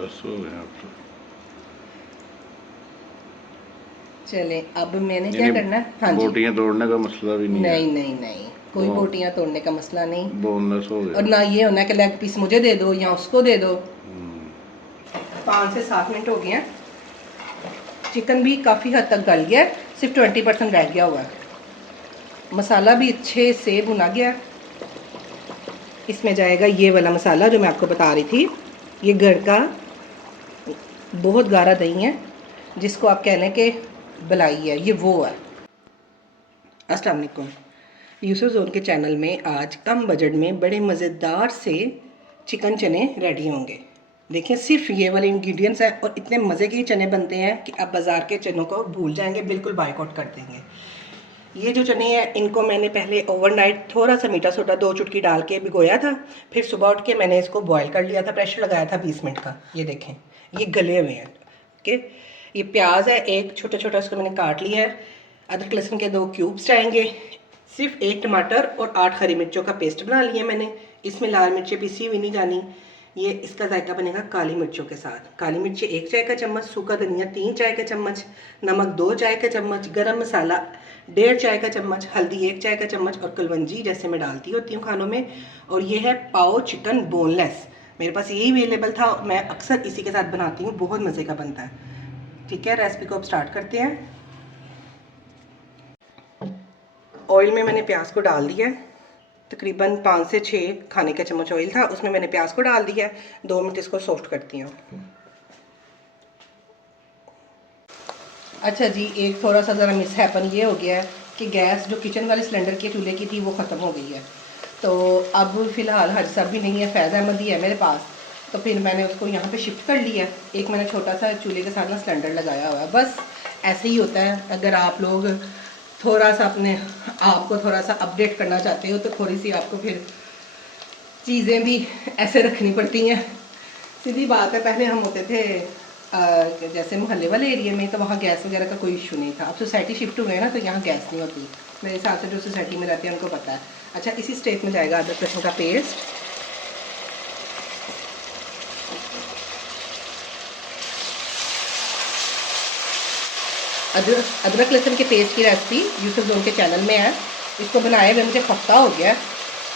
10 हो गए अब तो। चले अब मैंने क्या यानी करना है, हाँ जी। बोटियां तोड़ने का मसला भी नहीं है, नहीं नहीं नहीं, कोई वो बोटियां तोड़ने का मसला नहीं। बोनलेस हो और गया। ना ये होना है कि लेग पीस मुझे दे दो या उसको दे दो। हम्म, 5 से 7 मिनट हो गए हैं। चिकन भी काफ़ी हद तक गल गया है, सिर्फ 20% रह गया हुआ है। मसाला भी अच्छे से भुना गया है। इसमें जाएगा ये वाला मसाला जो मैं आपको बता रही थी, ये घर का बहुत गाढ़ा दही है, जिसको आप कहने के बलाई है, ये वो है। अस्सलाम वालेकुम। यूसुफ जोन के चैनल में आज कम बजट में बड़े मज़ेदार से चिकन चने रेडी होंगे। देखिए सिर्फ ये वाले इंग्रेडिएंट्स हैं और इतने मज़े के चने बनते हैं कि आप बाज़ार के चनों को भूल जाएंगे, बिल्कुल बाइकआउट कर देंगे। ये जो चने हैं इनको मैंने पहले ओवरनाइट थोड़ा सा मीठा सोडा 2 चुटकी डाल के भिगोया था। फिर सुबह उठ के मैंने इसको बॉयल कर लिया था, प्रेशर लगाया था 20 मिनट का। ये देखें ये गले हुए हैं। ओके, ये प्याज है एक छोटा छोटा, इसको मैंने काट लिया है। अदरक लहसुन के 2 क्यूब्स जाएंगे। सिर्फ 1 टमाटर और 8 हरी मिर्चों का पेस्ट बना लिया मैंने। इसमें लाल मिर्चें पिसी हुई नहीं जानी। ये इसका जायका बनेगा काली मिर्चों के साथ। काली मिर्ची 1 चाय का चम्मच, सूखा धनिया 3 चाय का चम्मच, नमक 2 चाय का चम्मच, गरम मसाला 1.5 चाय का चम्मच, हल्दी 1 चाय का चम्मच और कलवंजी जैसे मैं डालती होती हूँ खानों में। और ये है पाओ चिकन बोनलेस, मेरे पास यही अवेलेबल था, मैं अक्सर इसी के साथ बनाती हूँ, बहुत मज़े का बनता है। ठीक है, रेसिपी को अब स्टार्ट करते हैं। ऑयल में मैंने प्याज को डाल दिया है, तकरीबन 5 से 6 खाने का चम्मच ऑयल था, उसमें मैंने प्याज को डाल दिया है। 2 मिनट इसको सॉफ्ट करती हूँ। अच्छा जी, एक थोड़ा सा ज़रा मिस हैपन ये हो गया है कि गैस जो किचन वाले सिलेंडर के चूल्हे की थी वो ख़त्म हो गई है। तो अब फ़िलहाल हाजी साहब भी नहीं है, फैज़ अहमद ही है मेरे पास। तो फिर मैंने उसको यहाँ पे शिफ्ट कर लिया। एक मैंने छोटा सा चूल्हे के साथ ना सिलेंडर लगाया हुआ है। बस ऐसे ही होता है, अगर आप लोग थोड़ा सा अपने आप को थोड़ा सा अपडेट करना चाहते हो तो थोड़ी सी आपको फिर चीज़ें भी ऐसे रखनी पड़ती हैं। सीधी बात है, पहले हम होते थे जैसे मोहल्ले वाले एरिया में, तो वहाँ गैस वगैरह का कोई इशू नहीं था। अब सोसाइटी शिफ्ट हुए हैं ना, तो यहाँ गैस नहीं होती। मेरे हिसाब से जो सोसाइटी में रहते हैं उनको पता है। अच्छा, इसी स्टेप में जाएगा अदरक लहसुन का पेस्ट। अदरक लहसुन के पेस्ट की रेसिपी यूसुफ जोन के चैनल में है। इसको बनाए हुए मुझे हफ्ता हो गया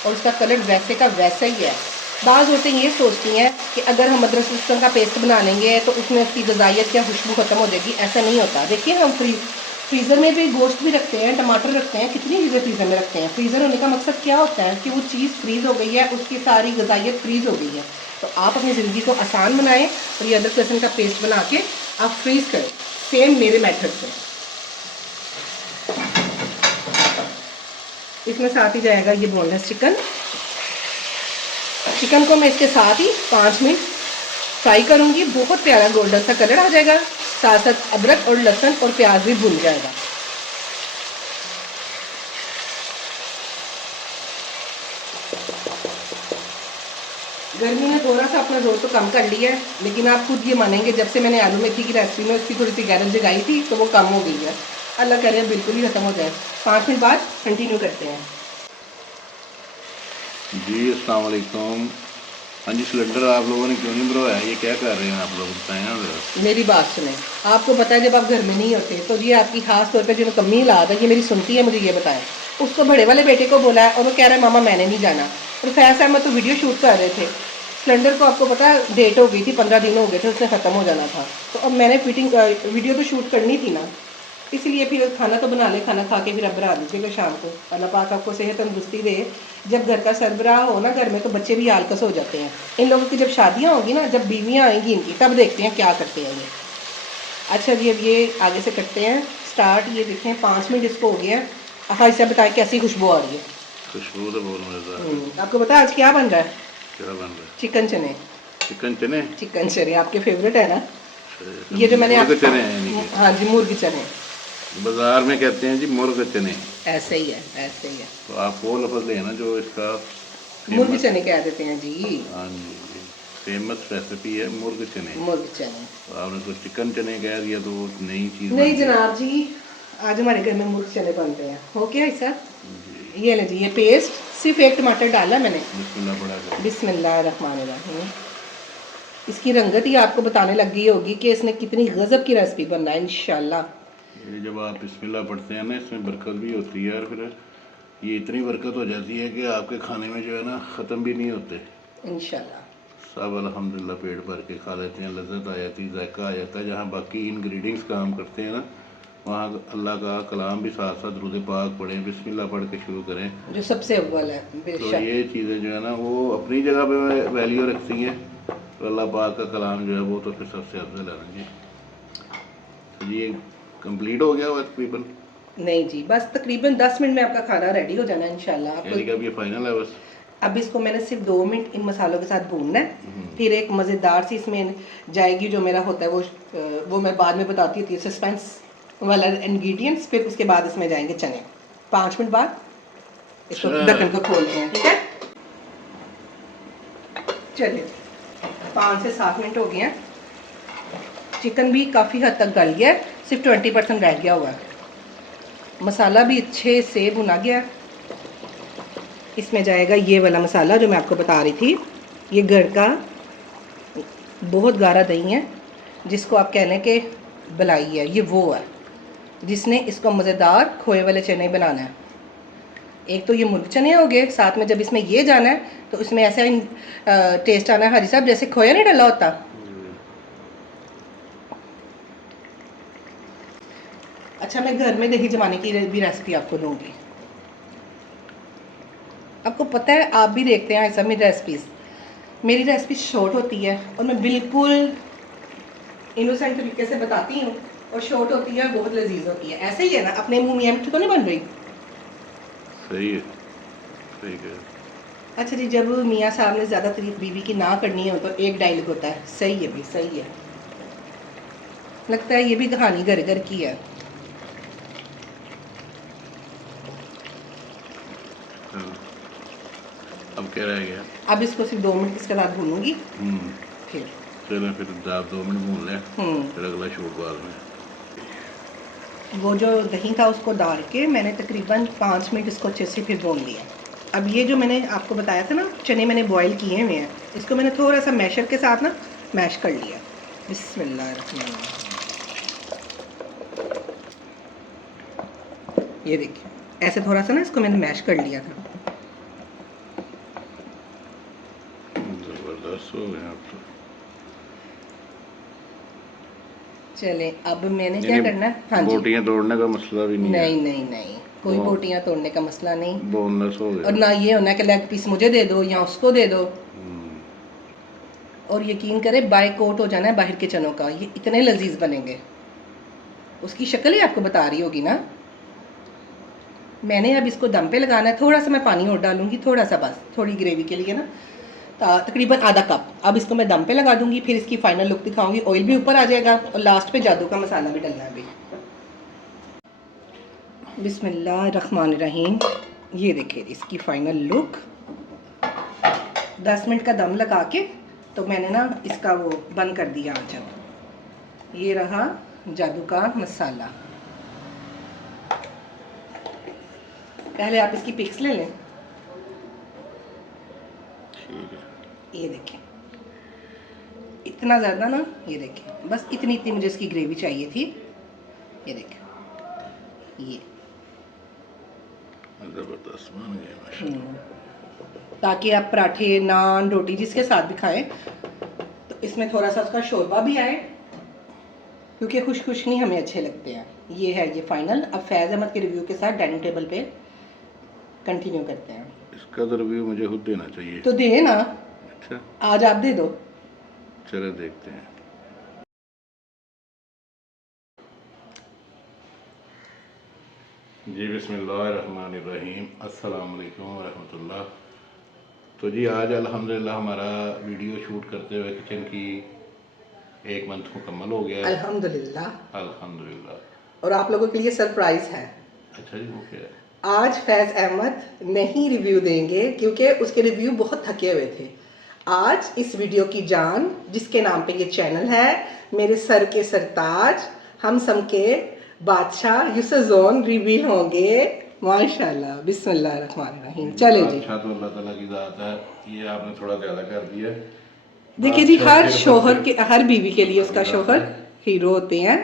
और उसका कलर वैसे का वैसा ही है। बाज़ औरतें ये सोचती हैं कि अगर हम अदरक लहसुन का पेस्ट बना लेंगे तो उसमें उसकी ग़िज़ाइयत या खुशबू ख़त्म हो जाएगी। ऐसा नहीं होता। देखिए हम फ्रीज़र में भी गोश्त भी रखते हैं, टमाटर रखते हैं, कितनी चीज़ें फ्रीज़र में रखते हैं। फ्रीज़र होने का मकसद क्या होता है कि वो चीज़ फ्रीज़ हो गई है, उसकी सारी ग़िज़ाइयत फ्रीज़ हो गई है। तो आप अपनी ज़िंदगी को आसान बनाएं और ये अदरक लहसुन का पेस्ट बना के आप फ्रीज़ करें, सेम मेरे मेथड से। इसमें साथ ही जाएगा ये बोनलेस चिकन। चिकन को मैं इसके साथ ही 5 मिनट फ्राई करूंगी। बहुत प्यारा गोल्डन सा कलर आ जाएगा, साथ साथ अदरक और लहसुन और प्याज भी भून जाएगा। गर्मी ने थोड़ा सा अपना जोर तो कम कर लिया है, लेकिन आप खुद ये मानेंगे जब से मैंने आलू मेथी की रेसिपी में उसकी थोड़ी सी गैरत जगाई थी तो वो कम हो गई है। अल्लाह करे बिल्कुल ही ख़त्म हो जाए। 5 मिनट बाद कंटिन्यू करते हैं। जी अस्सलाम वालेकुम। हाँ जी, सिलेंडर आप लोगों ने क्यों नहीं भरवाया, ये क्या कर रहे हैं आप लोग, बताएं ना ज़रा। मेरी बात सुने, आपको पता है जब आप घर में नहीं होते तो ये आपकी खास तौर पे जो कमी लाद है, ये मेरी सुनती है, मुझे ये बताएं। उसको बड़े वाले बेटे को बोला है और वो कह रहा है मामा मैंने नहीं जाना। और फैज़ अहमद तो वीडियो शूट कर रहे थे। सिलेंडर को आपको पता है डेट हो गई थी, 15 दिन हो गए थे उसने ख़त्म हो जाना था। तो अब मैंने वीडियो तो शूट करनी थी ना, इसलिए फिर खाना तो बना ले, खाना खा के फिर अब बना दीजिएगा शाम को। अल्लाह पाक आपको सेहत तंदुरुस्ती दे। जब घर का सरबराह हो ना घर में, तो बच्चे भी आलकस हो जाते हैं। इन लोगों की जब शादियाँ होंगी ना, जब बीवियाँ आएंगी इनकी, तब देखते हैं क्या करते हैं ये। अच्छा जी, अब ये आगे से करते हैं स्टार्ट। ये देखें 5 मिनट इसको हो गया है। हाँ, इससे बताएं कैसी खुशबू आ रही है। खुशबू तो बहुत मज़ेदार है। आपको पता है आज क्या बन रहा है? क्या बन रहा है? चिकन चने। चिकन चने। चिकन चने आपके फेवरेट है ना? अच्छा, ये जो मैंने मुर्ग चने हैं यानी कि। हाँ जी, मुर्गी चने। बाजार में कहते हैं जी मुर्ग चने। ऐसे ही है, ऐसे ही है। तो आप वो लफ्ज़ लेना जो इसका मुर्गी फेमस। चने कह देते हैं जी। हाँ जी, फेमस रेसिपी है मुर्ग चने। मुर्गी चने। तो आपने तो चिकन चने कह दिया तो वो नई चीज़ नहीं बन गई। जनाब जी, आज हमारे घर में मुर्ग चने बनते हैं। हो क्या ऐसा? जी, ये ले जी, ये पेस्ट सिर्फ 1 टमाटर डाला मैंने। बिस्मिल्लाह पड़ा करें। बिस्मिल्लाहिर्रहमानिर्रहीम। इसकी रंगत ही आपको बताने लग गई होगी कि इसने कितनी गजब की रेसिपी बनना है इंशाल्लाह। ये जब आप बिस्मिल्लाह पढ़ते हैं ना, इसमें बरकत भी होती है और फिर ये इतनी बरकत हो जाती है कि आपके खाने में जो है ना ख़त्म भी नहीं होते। इंशाल्लाह सब अल्हम्दुलिल्लाह पेट भर के खा लेते हैं, लज्जत आ जाती है, जायका आ जाता है। जहाँ बाकी इंग्रेडिएंट्स काम करते हैं ना, वहाँ अल्लाह का कलाम भी साथ साथ दुरूद पाक पढ़ें, बिस्मिल्लाह पढ़ के शुरू करें, जो सबसे अव्वल है तो बेशक। ये चीज़ें जो है ना वो अपनी जगह पे वैल्यू रखती हैं। तो अल्लाह पाक का कलाम जो है वो तो फिर सबसे अफजल है ना जी। तो ये कंप्लीट हो गया हुआ तकरीबन, नहीं जी, बस तकरीबन 10 मिनट में आपका खाना रेडी हो जाना है इंशाल्लाह। यानी कि आपको अब ये फाइनल है बस। अब इसको मैंने सिर्फ 2 मिनट इन मसालों के साथ भूनना है, फिर एक मज़ेदार सी इसमें जाएगी जो मेरा होता है वो मैं बाद में बताती हूँ, सस्पेंस वाला इंग्रेडिएंट्स। फिर उसके बाद इसमें जाएंगे चने। 5 मिनट बाद इसको ढक्कन को खोलते हैं, ठीक है। चलिए 5 से 7 मिनट हो गए हैं। चिकन भी काफ़ी हद तक गल गया है, सिर्फ 20% रह गया हुआ है। मसाला भी अच्छे से भुना गया है। इसमें जाएगा ये वाला मसाला जो मैं आपको बता रही थी। ये घर का बहुत गाढ़ा दही है, जिसको आप कहने के बलाई है, ये वो है जिसने इसको मज़ेदार खोए वाले चने बनाना है। एक तो ये मुर्ग चने हो गए, साथ में जब इसमें ये जाना है तो इसमें ऐसा टेस्ट आना है हरी साहब जैसे खोया नहीं डला होता। अच्छा, मैं घर में दही जमाने की भी रेसिपी आपको दूंगी। आपको पता है, आप भी देखते हैं ऐसा मेरी रेसिपीज़। मेरी रेसिपी शॉर्ट होती है और मैं बिल्कुल इनोसेंट तरीके से बताती हूँ, और शॉर्ट होती है, बहुत लजीज होती है। ऐसे ही है ना, अपने मुंह में एम्प्टी तो नहीं बन रही। सही है, सही है। अच्छा जी, जब मियाँ साहब ने ज़्यादा तारीफ बीवी की ना करनी हो तो एक डायलॉग होता है, सही है भी, सही है। लगता है ये भी कहानी घर घर की है। अब क्या रह गया? अब इसको सिर्फ 2 मिनट इसके बाद भूनूंगी। फिर चलो फिर आप 2 मिनट भून लें, फिर अगला शूट बाद में। वो जो दही था उसको डाल के मैंने तकरीबन 5 मिनट इसको अच्छे से फिर भून लिया। अब ये जो मैंने आपको बताया था ना, चने मैंने बॉईल किए हुए हैं, इसको मैंने थोड़ा सा मैशर के साथ ना मैश कर लिया। बिस्मिल्लाहिर्रहमानिर्रहीम। ये देखिए, ऐसे थोड़ा सा ना इसको मैंने मैश कर लिया था। ज़बरदस्त हो गया आप तो। चले, अब मैंने क्या करना है, हाँ जी। बोटियाँ तोड़ने का मसला भी नहीं है। नहीं नहीं नहीं, कोई बोटियाँ तोड़ने का मसला नहीं। बोनलेस हो गया। और ना ये होना कि लेग पीस मुझे दे दो या उसको दे दो। और यकीन करें, बायकॉट हो जाना है बाहर के चनों का, ये इतने लजीज बनेंगे। उसकी शक्ल ही आपको बता रही होगी ना। मैंने अब इसको दम पे लगाना है, थोड़ा सा मैं पानी और डालूंगी, थोड़ा सा बस, थोड़ी ग्रेवी के लिए ना, तकरीबन आधा कप। अब इसको मैं दम पे लगा दूंगी, फिर इसकी फाइनल लुक दिखाऊंगी। ऑयल भी ऊपर आ जाएगा और लास्ट पे जादू का मसाला भी डलना है अभी। बिस्मिल्लाहिर्रहमानिर्रहीम। ये देखिए इसकी फाइनल लुक। 10 मिनट का दम लगा के तो मैंने ना इसका वो बंद कर दिया आंच। अब ये रहा जादू का मसाला। पहले आप इसकी पिक्स ले लें। ये देखें, इतना ज़्यादा ना, ये देखें, बस इतनी इतनी मुझे इसकी ग्रेवी चाहिए थी। ये देखें, ये ज़बरदस्त बन गया माशाल्लाह। ताकि आप पराठे, नान, रोटी जिसके साथ भी खाएं तो इसमें थोड़ा सा उसका शोरबा भी आए, क्योंकि खुश खुश नहीं हमें अच्छे लगते हैं। ये है ये फाइनल। अब फैज़ अहमद के रिव्यू के साथ डाइनिंग टेबल पे कंटिन्यू करते हैं। इसका तो रिव्यू मुझे खुद देना चाहिए। तो दे ना, अच्छा, आज आप दे दो। चलो देखते हैं। जी बिस्मिल्लाहिर्रहमानिर्रहीम, अस्सलाम वालेकुम रहमतुल्लाह। तो जी आज अल्हम्दुलिल्लाह हमारा वीडियो शूट करते हुए किचन की 1 मंथ मुकम्मल हो गया है। अल्हम्दुलिल्लाह। अल्हम्दुलिल्लाह। और आप लोगों के लिए सरप्राइज है। अच्छा जी, वो क्या है? आज फैज़ अहमद नहीं रिव्यू देंगे, क्योंकि उसके रिव्यू बहुत थके हुए थे। आज इस वीडियो की जान, जिसके नाम पे ये चैनल है, मेरे सर के सरताज, हम सब के बादशाह यूसुफ जोन रिवील होंगे माशाल्लाह। बिस्मिल्लाहिर्रहमानिर्रहीम। चले जी। अच्छा, तो अल्लाह ताला की ज़ात है। ये आपने थोड़ा ज़्यादा कर दिया। देखिए जी, हर सिर्फ शोहर के, सिर्फ हर बीवी के लिए उसका हीरो शोहर होता है। हीरो होते हैं।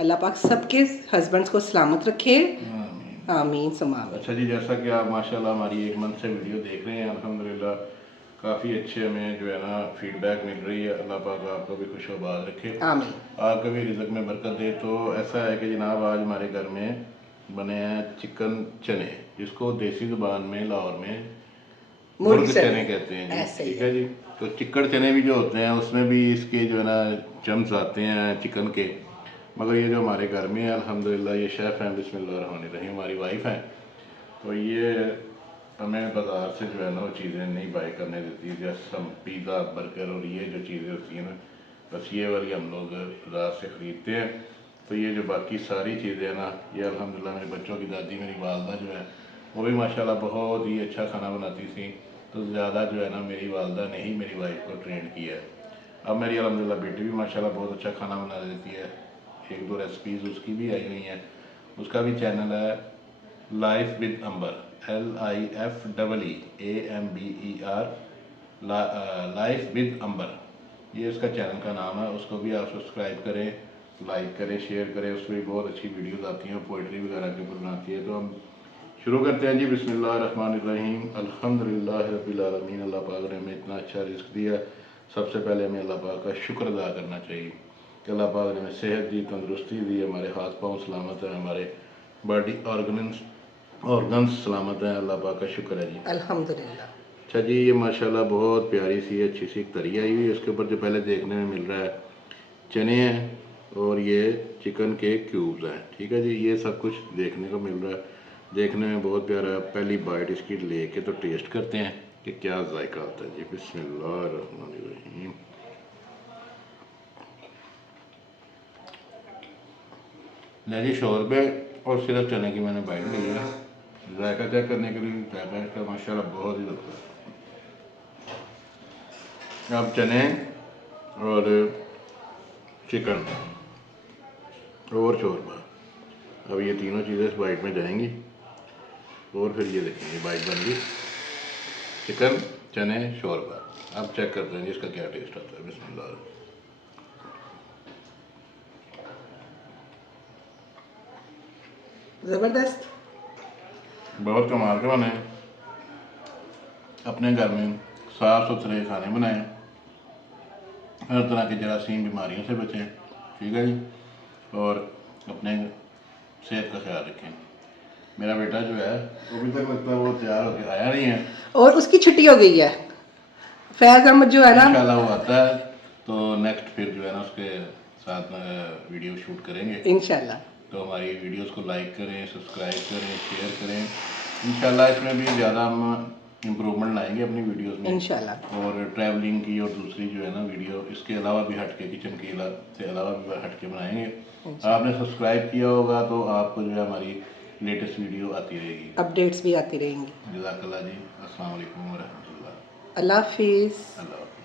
अल्लाह पाक सबके हस्बैंड्स को सलामत रखे। आमीन। आमीन सुमा आमीन। अच्छा जी, जैसा कि आप माशाल्लाह हमारी एक मंथ से वीडियो देख रहे हैं, अल्हम्दुलिल्लाह काफ़ी अच्छे हमें जो है ना फीडबैक मिल रही है। अल्लाह पाक आपको भी खुश आबाद रखे, आमीन। आपको भी रिज़्क में बरकत दे। तो ऐसा है कि जनाब आज हमारे घर में बने हैं चिकन चने, जिसको देसी ज़ुबान में लाहौर में मुर्ग मुर्ग चने चने कहते हैं जी। ऐसे ही ठीक है जी। तो चिकन चने भी जो होते हैं उसमें भी इसके जो है ना चम्स आते हैं चिकन के, मगर ये जो हमारे घर में है अल्हम्दुलिल्लाह ये शेफ़ हैं, बिस्मिल्लाहिर्रहमानिर्रहीम, हमारी वाइफ हैं। तो ये हमें बाज़ार से जो है ना वो चीज़ें नहीं बाय करने देती, जैसे हम पिज़्ज़ा बर्गर और ये जो चीज़ें होती हैं ना, बस ये वाली हम लोग बाज़ार से ख़रीदते हैं। तो ये जो बाकी सारी चीज़ें हैं ना, ये अल्हम्दुलिल्लाह मेरे बच्चों की दादी मेरी वालदा जो है वो भी माशाल्लाह बहुत ही अच्छा खाना बनाती थी। तो ज़्यादा जो है ना मेरी वालदा ने ही मेरी वाइफ को ट्रेंड किया है। अब मेरी अल्हम्दुलिल्लाह बेटी भी माशाल्लाह बहुत अच्छा खाना बना देती है। एक दो रेसिपीज़ उसकी भी आई हुई हैं। उसका भी चैनल है life with Amber, LIFEEAMBER, life with Amber, ये इसका चैनल का नाम है। उसको भी आप सब्सक्राइब करें, लाइक करें, शेयर करें। उसमें भी बहुत अच्छी वीडियोस आती हैं, पोइट्री वगैरह के ऊपर बनाती है। तो हम शुरू करते हैं जी। बिस्मिल्लाहिर्रहमानिर्रहीम, अल्हम्दुलिल्लाह रब्बिल आलमीन। अल्लाह पाक ने हमें इतना अच्छा रिज़्क दिया, सबसे पहले हमें अल्लाह पाक का शुक्र अदा करना चाहिए कि अल्लाह पाक ने हमें सेहत दी, तंदुरुस्ती दी, हमारे हाथ पाँव सलामत हैं, हमारे बॉडी ऑर्गन्स सलामत हैं। अल्लाह पाक का शुक्र है जी। अल्हम्दुलिल्लाह। अच्छा जी, ये माशाल्लाह बहुत प्यारी सी अच्छी सी एक तरी आई हुई है। उसके ऊपर जो पहले देखने में मिल रहा है चने हैं और ये चिकन के क्यूब्स हैं। ठीक है जी, ये सब कुछ देखने को मिल रहा है, देखने में बहुत प्यारा है। पहली बाइट इसकी लेके तो टेस्ट करते हैं कि क्या जायका आता है जी। बिस्मिल्लाहिर्रहमानिर्रहीम। ले जी, शोरबे और सिर्फ चने की मैंने बाइट ली है। जायका चेक करने के लिए जायका इसका माशाल्लाह बहुत ही ज़बरदस्त है। अब चने और चिकन और शोरबा, अब ये तीनों चीज़ें इस बाइट में जाएंगी और फिर ये देखेंगे बाइट बन गई। चिकन, चने, शोरबा। अब चेक करते हैं जी इसका क्या टेस्ट आता है। बिस्मिल्लाह। ज़बरदस्त। बहुत कमाल के बने। अपने घर में साफ़ सुथरे खाने बनाएं, हर तरह की जरासीम बीमारियों से बचें। ठीक है जी, और अपने सेहत का ख्याल रखें। मेरा बेटा जो है अभी तक लगता है वो तैयार होकर आया नहीं है, और उसकी छुट्टी हो गई है। फैज़ अहमद जो है ना, इंशाल्लाह वो आता है तो नेक्स्ट फिर जो है ना उसके साथ वीडियो शूट करेंगे। इंशाल्लाह। तो हमारी वीडियोस को लाइक करें, सब्सक्राइब करें, शेयर करें। इंशाल्लाह इसमें भी ज़्यादा हम इम्प्रूवमेंट लाएंगे अपनी वीडियोस में। इंशाल्लाह। और ट्रैवलिंग की और दूसरी जो है ना वीडियो इसके अलावा भी हट के, किचन के से अलावा भी हट के बनाएंगे। आपने सब्सक्राइब किया होगा तो आपको जो है हमारी लेटेस्ट वीडियो आती रहेगी, अपडेट्स भी आती रहेंगी। जज़ाकल्लाह जी। अस्सलाम वालेकुम व रहमतुल्लाह। अल्लाह हाफिज़। अल्लाह हाफ़िज़।